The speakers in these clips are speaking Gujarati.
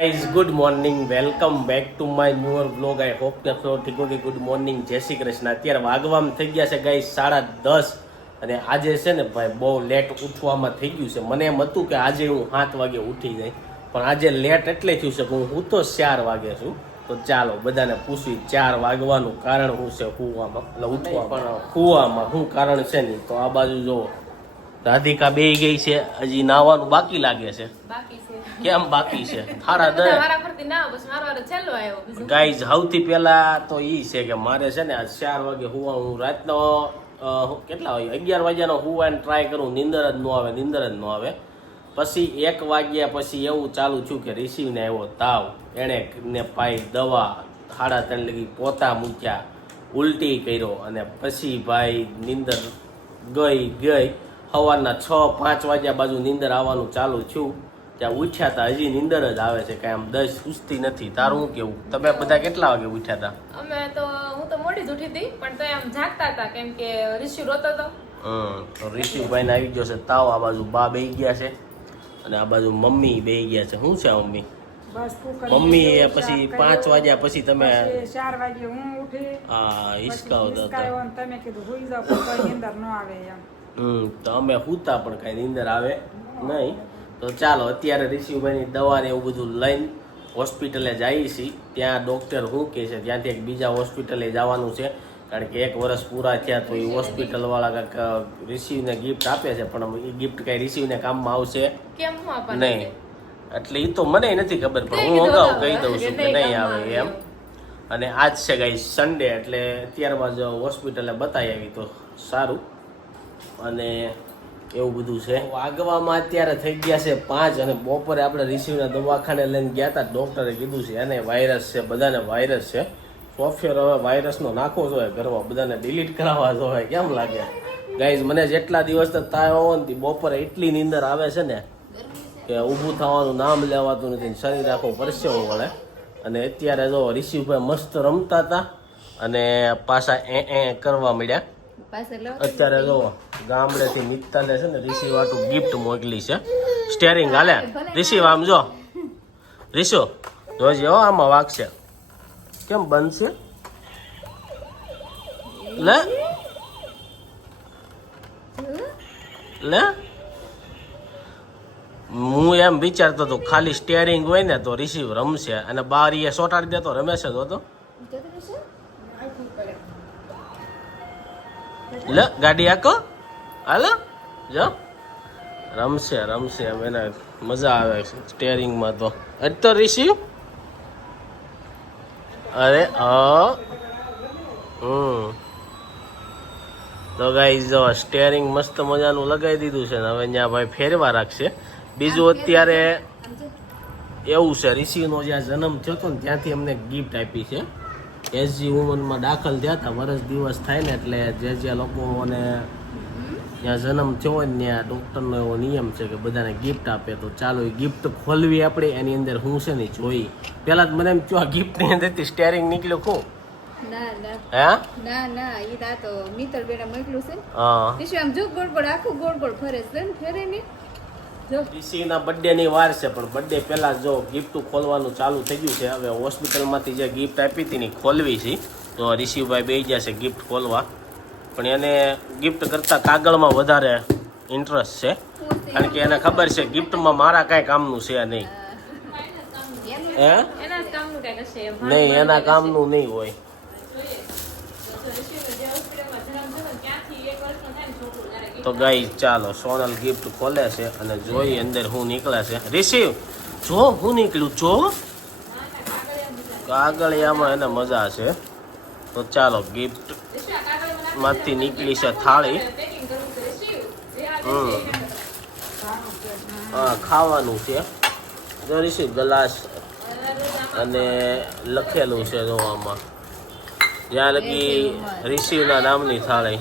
Guys good morning welcome back to my newer vlog I hope કે ફ્લો ઠીક કે ગુડ મોર્નિંગ જય શ્રી કૃષ્ણ અત્યારે વાગવામાં થઈ ગયા છે ગાઈસ 10:30 અને આજે છે ને ભાઈ બહુ લેટ ઉઠવામાં થઈ ગયું છે મને એમ હતું કે આજે હું 7 વાગે ઉઠી જાય પણ આજે લેટ એટલે થયું છે કે હું તો 4 વાગે છું તો ચાલો બધાને પૂછવી 4 વાગવાનું કારણ શું છે કૂવામાં એટલે ઉઠવામાં કૂવામાં શું કારણ છે ને તો આ બાજુ જો રાધિકા બેહી ગઈ છે હજી નાવાનું બાકી લાગે છે કેમ બાકી છે ગાઈઝ સૌથી પહેલા તો ઈ છે કે મારે છે ને આજ 4 વાગે હુવા હું રાતનો કેટલા વાગે 11 વાગ્યાનો હુવાને ટ્રાય કરું નીંદર જ ન આવે પછી 1 વાગ્યા પછી એવું ચાલુ થયું કે રિસીવને આવ્યો તાવ એણે ને પાઈ દવા 3:30 લગી પોતા મૂક્યા ઉલટી કર્યો અને પછી ભાઈ નીંદર ગઈ સવારના 6-5 વાગ્યા બાજુ નીંદર આવવાનું ચાલુ થયું ત્યાં ઉઠ્યા હતા હજી નીંદર જ આવે છે કાંઈ આમ દસ સુસ્તી નથી તારું શું કેવું તમે બધા કેટલા વાગે ઉઠ્યા હતા હું તો મોડી જ ઉઠી હતી પણ તો એમ જાગતા હતા કેમ કે ઋષિ રોતો હતો તો ઋષિભાઈ ને આવી ગયો છે તાવ આ બાજુ બા બેહી ગયા છે અને આ બાજુ મમ્મી બેહી ગયા છે શું છે મમ્મી મમ્મી પછી 5 વાગ્યા પછી તમે 4 વાગે હું ઉઠી હા હિસકાવતા હતા તમે કીધું હોઈ જાવ કોઈ નીંદર ન આવે એમ તો અમે હુતા પણ કઈ નીંદર આવે નહીં તો ચાલો અત્યારે ઋષિભાઈની દવા ને એવું બધું લઈને હોસ્પિટલે જઈએ છીએ ત્યાં ડૉક્ટર શું કહે છે ત્યાંથી એક બીજા હોસ્પિટલે જવાનું છે કારણ કે 1 વર્ષ પૂરા થયા તો એ હોસ્પિટલવાળા કાંઈક રિસીવને ગિફ્ટ આપે છે પણ એ ગિફ્ટ કાંઈ રિસીવને કામમાં આવશે નહીં એટલે એ તો મને નથી ખબર પણ હું અગાઉ કહી દઉં છું કે નહીં આવે એમ અને આજ છે ગાઈસ સન્ડે એટલે અત્યારમાં જ હોસ્પિટલે બતાવી આવી તો સારું અને એવું બધું છે વાગવામાં અત્યારે થઈ ગયા છે 5 અને બપોરે આપણે રિસીવના દવાખાને લઈને ગયા હતા ડૉક્ટરે કીધું છે એને વાયરસ છે બધાને વાયરસ છે સોફ્ટવેર હવે વાયરસનો નાખવો જોઈએ ઘરમાં બધાને ડિલીટ કરાવવા જોઈએ કેમ લાગે ગાઈઝ મને જેટલા દિવસ તાવ આવો ને બપોરે એટલી નીંદર આવે છે ને કે ઊભું થવાનું નામ લેવાતું નથી શરીર આખું પરસેવો વળે અને અત્યારે જો રિસીવભાઈ મસ્ત રમતા હતા અને પાછા એ કરવા મળ્યા અત્યારે જો ગામડેથી મિત્તાને છે ને રિસીવ આટું ગિફ્ટ મોકલી છે સ્ટેરિંગ હાલે રિસીવ આમ જો રિશો જોજે હો આમાં વાગશે કેમ બનશે લે લે હું એમ વિચારતો હતો ખાલી સ્ટેરિંગ હોય ને તો રિસીવ રમશે અને બારીએ સોટાડી દેતો રમેશે તો લે ગાડી આકો હાલો જો રમશે એમ એને મજા આવે સ્ટેરિંગમાં તો જ તો રિસીવ અરે તો ગાઈઝ જો સ્ટેરિંગ મસ્ત મજાનું લગાવી દીધું છે ને હવે ત્યાં ભાઈ ફેરવા રાખશે બીજું અત્યારે એવું છે રિસીવનો જ્યાં જન્મ થયો હતો ને ત્યાંથી અમને ગિફ્ટ આપી છે એસજી વુમનમાં દાખલ થયા હતા વર્ષ દિવસ થાય ને એટલે જે લોકોને ત્યાં જન્મ થયો હોય ને ત્યાં ડૉક્ટરનો એવો નિયમ છે કે બધાને ગિફ્ટ આપે તો ચાલો એ ગિફ્ટ ખોલવી આપણે એની અંદર શું છે ને જોઈ પહેલા જ મને એમ થયું આ ગિફ્ટની અંદરથી સ્ટેરિંગ નીકળ્યો કહું ના ઈ તો મિત્ર બેડા મોકલું છે હા આમ જો ગોળ આખું ગોળ ફરે છે ને ફેરે ને ઋષિના બર્થડેની વાર છે પણ બર્થડે પહેલા જો ગિફ્ટ ખોલવાનું ચાલુ થઈ ગયું છે હવે હોસ્પિટલમાંથી જે ગિફ્ટ આપી હતી ને ખોલવી છે તો ઋષિભાઈ બેસી ગયા છે ગિફ્ટ ખોલવા પણ એને ગિફ્ટ કરતાં કાગળમાં વધારે ઇન્ટરેસ્ટ છે કારણ કે એને ખબર છે ગિફ્ટમાં મારા કાંઈ કામનું છે નહીં નહીં એના કામનું નહીં હોય તો ગાઈ ચાલો સોનલ ગિફ્ટ ખોલે છે અને જોઈ અંદર હું નીકળે છે રિસીવ જો હું નીકળ્યું જો કાગળિયામાં એને મજા છે તો ચાલો ગિફ્ટ માંથી નીકળી છે થાળી હા ખાવાનું છે જો રિસીવ ગ્લાસ અને લખેલું છે જો આમાં જ્યાં લગી રિસીવના નામની થાળી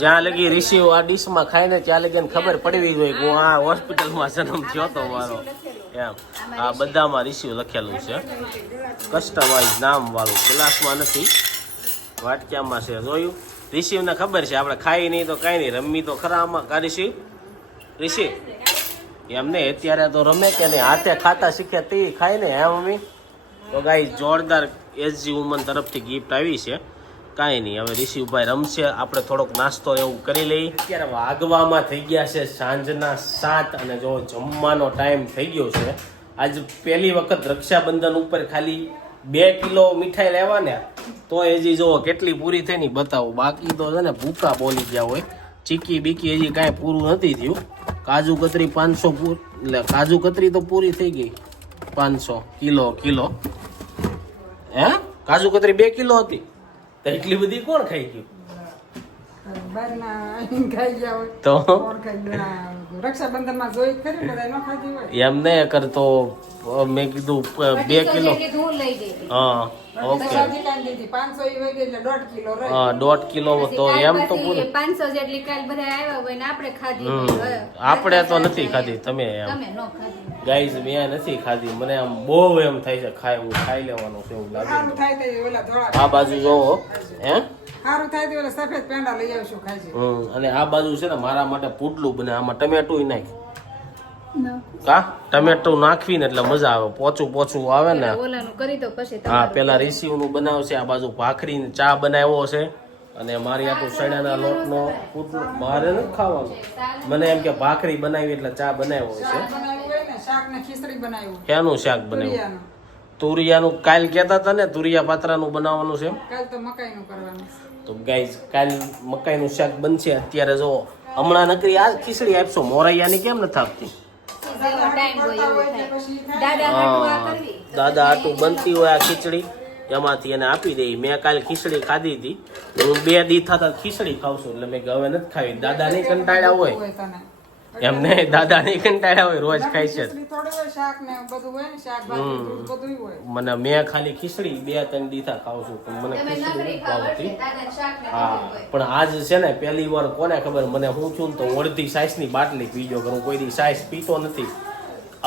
જ્યાં લગી રિસીવ આ ડીશમાં ખાઈને ત્યાં લગી ખબર પડવી જોઈએ કે હું આ હોસ્પિટલમાં જન્મ થયો હતો મારો એમ આ બધામાં રિસીવ લખેલું છે કસ્ટમાઇઝ નામ વાળું ગ્લાસમાં નથી વાટક્યામાં છે જોયું રિસીવને ખબર છે આપણે ખાઈ નહીં તો કાંઈ નહીં રમવી તો ખરા આમાં કા રિસીવ ઋષિ એમને અત્યારે તો રમે કે નહીં, હાથે ખાતા શીખ્યા તે ખાય ને હે મમ્મી? તો ગાઈસ જોરદાર એસજી વુમન તરફથી ગિફ્ટ આવી છે. કાંઈ નહીં, હવે ઋષિભાઈ રમશે, આપણે થોડોક નાસ્તો એવું કરી લઈએ. અત્યારે વાગવામાં થઈ ગયા છે સાંજના 7 અને જો જમવાનો ટાઈમ થઈ ગયો છે. આજ પહેલી વખત રક્ષાબંધન ઉપર ખાલી 2 કિલો મીઠાઈ લેવા ને તો હજી જો કેટલી પૂરી થઈ ની બતાવું. બાકી તો છે ને ભૂકા બોલી ગયા હોય. ચીકી બીકી હજી કાંઈ પૂરું નથી થયું. કાજુ કતરી 500 એટલે કાજુ કતરી તો પૂરી થઈ ગઈ 500 કિલો હે કાજુ કતરી 2 કિલો હતી તો એટલી બધી કોણ ખાઈ ગયું? તો રક્ષાબંધનમાં જોઈ ખરી બધા ન ખાધી હોય એમ ને કરતો મેં કીધું 2 કિલો. હા ઓકે 500 ઈ વઈ ગઈ એટલે 1.5 કિલો રહી. હા 1.5 કિલો તો એમ તો પૂરું. 500 જેટલી કાલ બધા આવ્યા હોય ને આપણે ખાધી હોય. આપણે તો નથી ખાધી, તમે એમ તમે નો ખાધી. ગાઈઝ મેં નથી ખાધી. મને આમ બહુ એમ થાય છે ખાય હું ખાઈ લેવાનું છે એવું લાગે સારું છે. થાય તો ઓલા ધોળા આ બાજુ જોવો હે સારું થાય તો ઓલા સફેદ પેંડા લઈ આવશું ખાઈ છે. અને આ બાજુ છે ને મારા માટે પુડલું બને. આમાં ટમેટું નાખ કા ટમેટું નાખવી ને એટલે મજા આવે. પોચું આવે ને. ઓલાનું કરી દો પછી હા પેલા રિસીવ નું બનાવશે. આ બાજુ ભાખરી ને ચા બનાવ્યો છે અને મારી આટલું સડાના લોટનો પુડલું મારે નથી ખાવાનું. મને એમ કે ભાખરી બનાવી એટલે ચા બનાવ્યો છે. બનાવ્યું હોય ને શાક ને ખીચડી બનાવ્યું ક્યાંનું શાક બનાવ્યું? તુરિયાનું. તુરિયાનું કાલ કહેતા હતા ને તુરિયા પાત્રાનું બનાવવાનું છે. કાલ તો મકાઈનું કરવાનું. તો ગાઈઝ કાલ મકાઈનું શાક બનશે. અત્યારે જો હમણાં નકરી આ ખીચડી આપશો મોરૈયાની કેમ નથી આપતી? ટાઈમ હોય એવું થાય. દાદા હાટુ આ કરવી. દાદા આટું બનતી હોય આ ખીચડી એમાંથી એને આપી દઈ. મેં કાલે ખીચડી ખાધી હતી. હું 2 દી થતા ખીચડી ખાવ છું એટલે મેં હવે નથી ખાવી. દાદા નહીં કંટાળ્યા હોય હોય તને એમને, દાદા નહીં કંટાળ્યા હોય રોજ ખાય છે. ખીચડી થોડી હોય શાક ને બધું હોય ને શાક ભાજી દૂધ બધું હોય. મને મેં ખાલી ખીચડી 2-3 દીથા ખાવ છું પણ મને તમે ખીચડી નકરી નથી ખાવ ભાવતી. એટલે દાદા શાક ને હા બધું હોય. પણ આજ છે ને પહેલી વાર કોને ખબર મને હું છું ને તો અડધી સાઈઝની બાટલી પીજો કરું. કોઈ દી સાઈઝ પીતો નથી.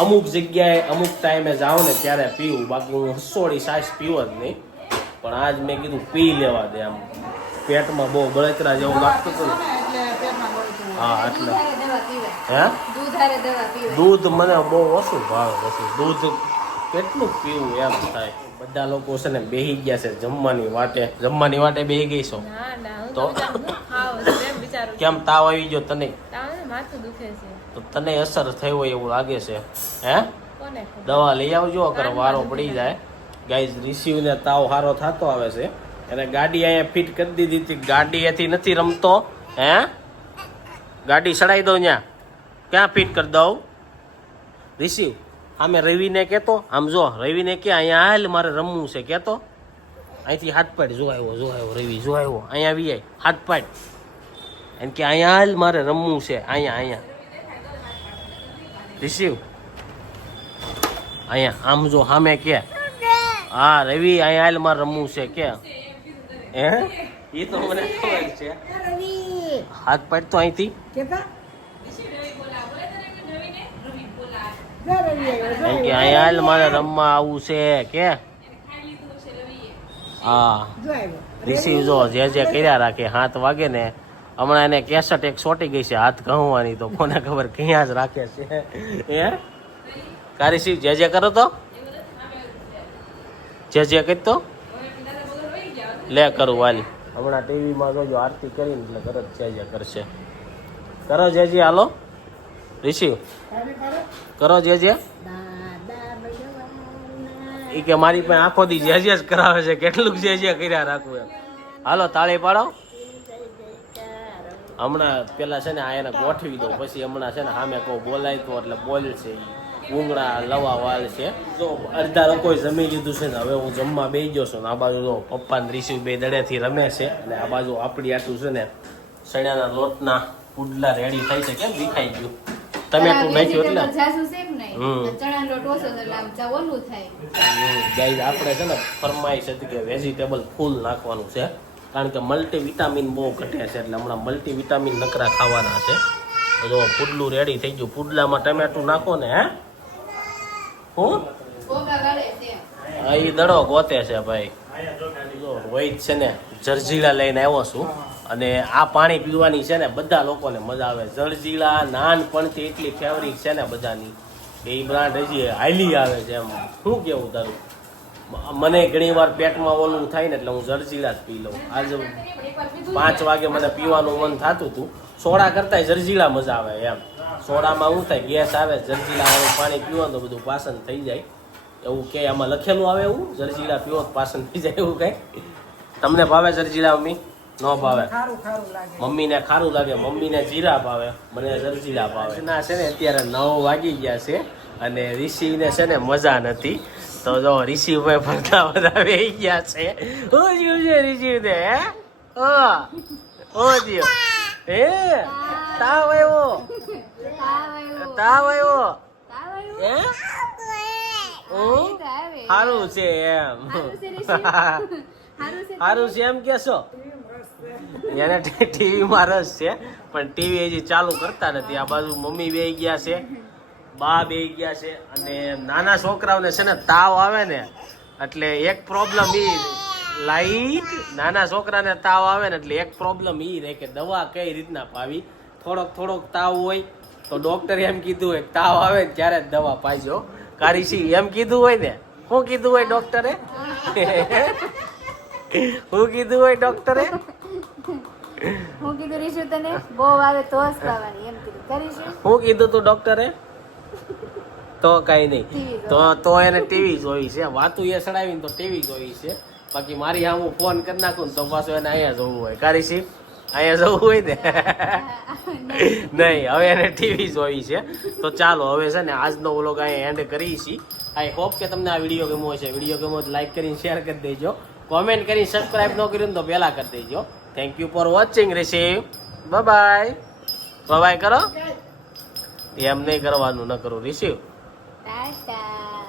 અમુક જગ્યાએ અમુક ટાઈમે જાઉં ને ત્યારે પીવું, બાકી હું હસોડી સાઈઝ પીવો જ નહીં. પણ આજ મેં કીધું પી લેવા દે. આમ પેટમાં બહુ બળતરા જેવું લાગતું હતું ને. એટલે પેટમાં બળતું હોય. હા એટલે દૂધ હારે દવા પીવે. હે દૂધ હારે દવા પીવે. દૂધ મને બહુ ઓછું ભાવે. પછી દૂધ કેટલું પીવું એમ થાય. બધા લોકો છે ને બેહી ગયા છે જમવાની વાટે બેહી ગઈ છો તો કેમ તાવ આવી ગયો તને? તો તને અસર થઈ હોય એવું લાગે છે હે? દવા લઈ આવજો અગર વારો પડી જાય. ગાઈઝ રિસીવને તાવ સારો થતો આવે છે. એને ગાડી અહીંયા ફિટ કરી દીધી હતી. ગાડી એથી નથી રમતો હે? ગાડી સડાઈ દઉં ત્યાં ક્યાં ફિટ કરી દઉં? રિસીવ આમે રવિને કહેતો આમ જો રવિને કે અહીંયા હાલ મારે રમવું છે કહેતો. અહીંથી હાથ પાડ જો આવ્યો રવિ જો આવ્યો અહીંયા આવી જાય હાથ પાડ એમ કે અહીંયા હાલ મારે રમવું છે અહીંયા રિસીવ અહીંયા આમ જો સામે કે હા રવિ અહીંયા હાલ મારે રમવું છે કે હે એ તો મને ખબર છે. હાથ પાડ તો અહીંથી કેતા એમ કે અહીંયા હાલ મારે રમવા આવવું છે કે હા રિસીવ જો જે કર્યા રાખે. હાથ વાગે ને હમણાં એને કેસટ એક સોટી ગઈ છે હાથ ઘઉંવાની તો કોને ખબર ક્યાં જ રાખે છે હે કા રિસીવ જે કરો તો જે કરતો લે કરું વાલી. હમણાં ટીવીમાં જોજો આરતી કરીને એટલે તરત જે કરશે. કરો જે હાલો રિસીવ કરો જે એ કે મારી પાસે આખો દી જે જ કરાવે છે. કેટલું જે કર્યા રાખવું એમ. હાલો તાળી પાડો. હમણાં પેલા છે ને આ એને ગોઠવી દો પછી હમણાં છે ને સામે કહું બોલાય તો એટલે બોલશે. ઉંગળા લવા વાલ છે. જો અડધા લોકોએ જમી લીધું છે ને હવે હું જમવા બેસી ગયો છું ને આ બાજુ જો પપ્પા ને રિસીવ બે દડેથી રમે છે અને આ બાજુ આપણી આટલું છે ને સણાના લોટના પુડલા રેડી થાય છે. કેમ દેખાઈ ગયું? ટમેટું નાખ્યું એટલે ચણા લોટ ઓછો એટલે આમ ઓલું થાય. ગાઈઝ આપણે છે ને ફરમાઈશ હતી કે વેજીટેબલ ફૂલ નાખવાનું છે કારણ કે મલ્ટીવિટામિન બહુ ઘટે છે એટલે હમણાં મલ્ટીવિટામિન નકરા ખાવાના છે. તો જો પુડલું રેડી થઈ ગયું. પુડલામાં ટમેટું નાખો ને હે હું એ દડો ગોતે છે ભાઈ. જો રોહિત છે ને જરજીલા લઈને આવ્યો છું અને આ પાણી પીવાની છે ને બધા લોકોને મજા આવે. જળજીલા નાનપણથી એટલી ફેવરિટ છે ને બધાની કે એ બ્રાન્ડ હજી હાઈલી આવે છે. એમ શું કેવું તારું? મને ઘણી વાર પેટમાં ઓલું થાય ને એટલે હું જળજીલા જ પી લઉં. આજે 5 વાગે મને પીવાનું મન થતું હતું. સોડા કરતાંય જળજીલા મજા આવે એમ. સોડામાં શું થાય, ગેસ આવે, જળજીલા વાળું પાણી પીવાનું તો બધું પાસન થઈ જાય એવું કે આમાં લખેલું આવે એવું, જળજીલા પીવો તો પાસન થઈ જાય એવું કઈ. તમને ભાવે જળજીલા મમ્મી? ન ભાવે. ખારું ખારું લાગે. મમ્મીને ખારું લાગે, મમ્મીને જીરા ભાવે, મને જળજીલા ભાવે. ના છે ને અત્યારે 9 વાગી ગયા છે અને રિશીને છે ને મજા નથી. તો જો રિશીભાઈ ફરતા બધા વહી ગયા છે. હું જીવ છે રિશીને? હે ઓ જીવ હે તાવ આવ્યો, તાવ આવ્યો હે? સારું છે એમ, સારું છે એમ કેશો? એને ટીવીમાં રસ છે પણ ટીવી હજી ચાલુ કરતા નથી. આ બાજુ મમ્મી બેહી ગયા છે, બા બેહી ગયા છે. અને નાના છોકરાઓને છે ને તાવ આવે ને એટલે એક પ્રોબ્લેમ ઈ લાઈટ, નાના છોકરાને તાવ આવે ને એટલે એક પ્રોબ્લેમ ઈ રહે કે દવા કઈ રીતના પાવી. થોડોક તાવ હોય તો ડોક્ટરે એમ કીધું હોય તાવ આવે ને ત્યારે જ દવા પાજો. કારીસી એમ કીધું હોય ને? શું કીધું હોય ડોક્ટરે? શું કીધું હોય ડોક્ટરે? હું કીધું રીશુ તને બહુ આવે તો જ ખાવાની એમ કીધું. કરીશું શું કીધું તું ડોક્ટરે? તો કઈ નહીં, તો એને ટીવી જોઈ છે. વાતું એ સડાવીને તો ટીવી જોઈ છે. બાકી મારી હા હું ફોન કરી નાખું ને તો પાછું એને અહીંયા જવું હોય. કારીસી અહીંયા જવું હોય ને? નહીં, હવે એને ટીવી જોઈ છે. તો ચાલો હવે છે ને આજનો વ્લોગ અહીંયા એન્ડ કરીએ છીએ. આઈ હોપ કે તમને આ વિડીયો ગમ્યો હશે. વિડીયો ગમ્યો તો લાઈક કરીને શેર કરી દેજો. કોમેન્ટ કરીને સબસ્ક્રાઇબ ન કર્યું ને તો પહેલા કરી દેજો. Thank you for watching receive. Bye bye કરો. એમ નહીં કરવાનું, ન કરું રિસીવ. ટાટા.